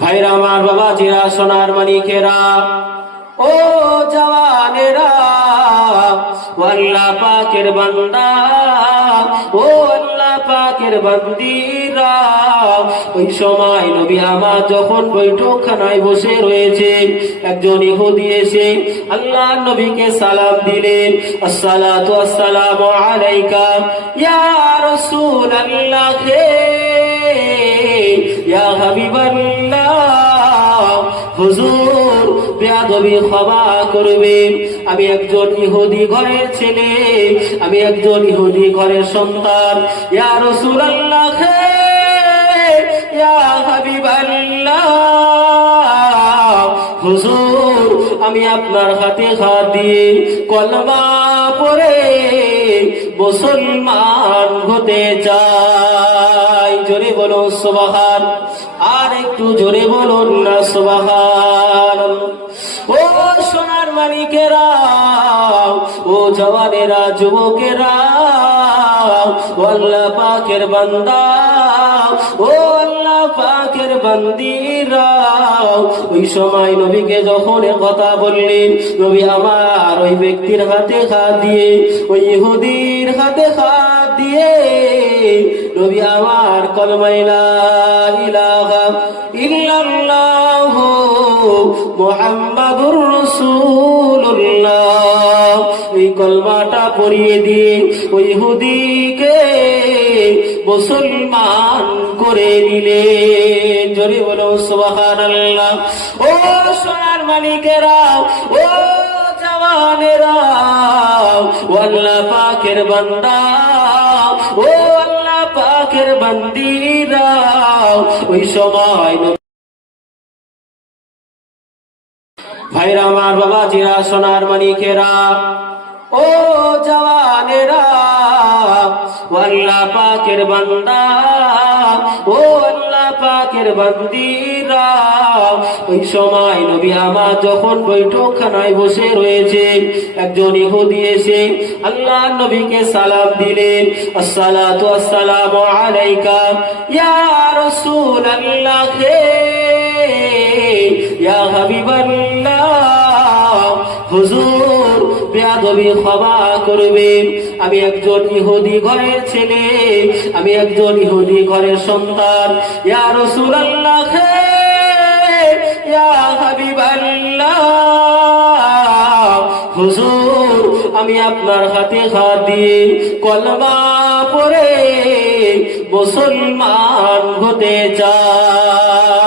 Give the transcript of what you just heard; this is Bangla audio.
ভাইরা আমার, বাবাজিরা, সোনার মানিকেরা, ও জওয়ানেরা, ও আল্লাহ পাকের বান্দা, ও আল্লাহ পাকের বান্দিরা, ওই সময় নবী আমার যখন বৈঠকখানায় বসে রয়েছে, একজন ইহুদি এসে আল্লাহ নবীকে সালাম দিলেন। আসসালাতু আসসালামু আলাইকা ইয়া রাসূলুল্লাহ, ইয়া হাবিবাল্লাহ। হুজুর, বেয়াদবি ক্ষমা করবেন, আমি একজন ইহুদি ঘরের ছেলে, আমি একজন ইহুদি ঘরের সন্তান। ইয়া রাসূলুল্লাহ, ইয়া হাবিবাল্লাহ। হুজুর, আমি আপনার হাতে হাত দিয়ে কলমা পড়ে মুসলমান হতে চাই। জোরে বলো সুবহান, আর একটু জোরে বলুন না সুবহান। ও সোনার মানিকেরা, ও জওয়ানেরা, যুবকেরা, ও আল্লাহ পাকের বান্দা, ও আল্লাহ পাকের বান্দিরা, ওই সময় নবীকে যখন কথা বললেন, নবী আমার ওই ব্যক্তির হাতে হাত দিয়ে, ওই ইহুদির হাতে হাত দিয়ে নবী আমার কলমা লা ইলাহা ইল্লাল্লাহ মুহাম্মাদুর রাসূলুল্লাহ, এই কলমাটা পড়িয়ে দিয়ে ওই ইহুদিকে মুসলমান করে নিলেন। জোরে বলো সুবহানাল্লাহ। ও সোনার মালিকেরা, ও জওয়ানেরা, ও আল্লাহ পাকের বান্দা, ও আল্লাহ পাকের বান্দিরা, ওই সময় ভাইরা আমার, বাবাজিরা, সোনার মানিকেরা, ও জওয়ানেরা, ও আল্লাহ পাকের বান্দা, ও আল্লাহ পাকের বান্দিরা, ওই সময় নবী আমার যখন বৈঠকখানায় বসে রয়েছে, একজন ইহুদি এসে আল্লাহ নবীকে সালাম দিলেন। আসসালাতু আসসালামু আলাইকা ইয়া রাসূলুল্লাহ, ইয়া হাবিবাল্লাহ। হুজুর, বেয়াদবি ক্ষমা করবেন, আমি একজন ইহুদি ঘরের ছেলে, আমি একজন ইহুদি ঘরের সন্তান। ইয়া রাসূলুল্লাহ, ইয়া হাবিবাল্লাহ। হুজুর, আমি আপনার হাতে হাত দিয়ে কলমা পড়ে মুসলমান হতে চাই।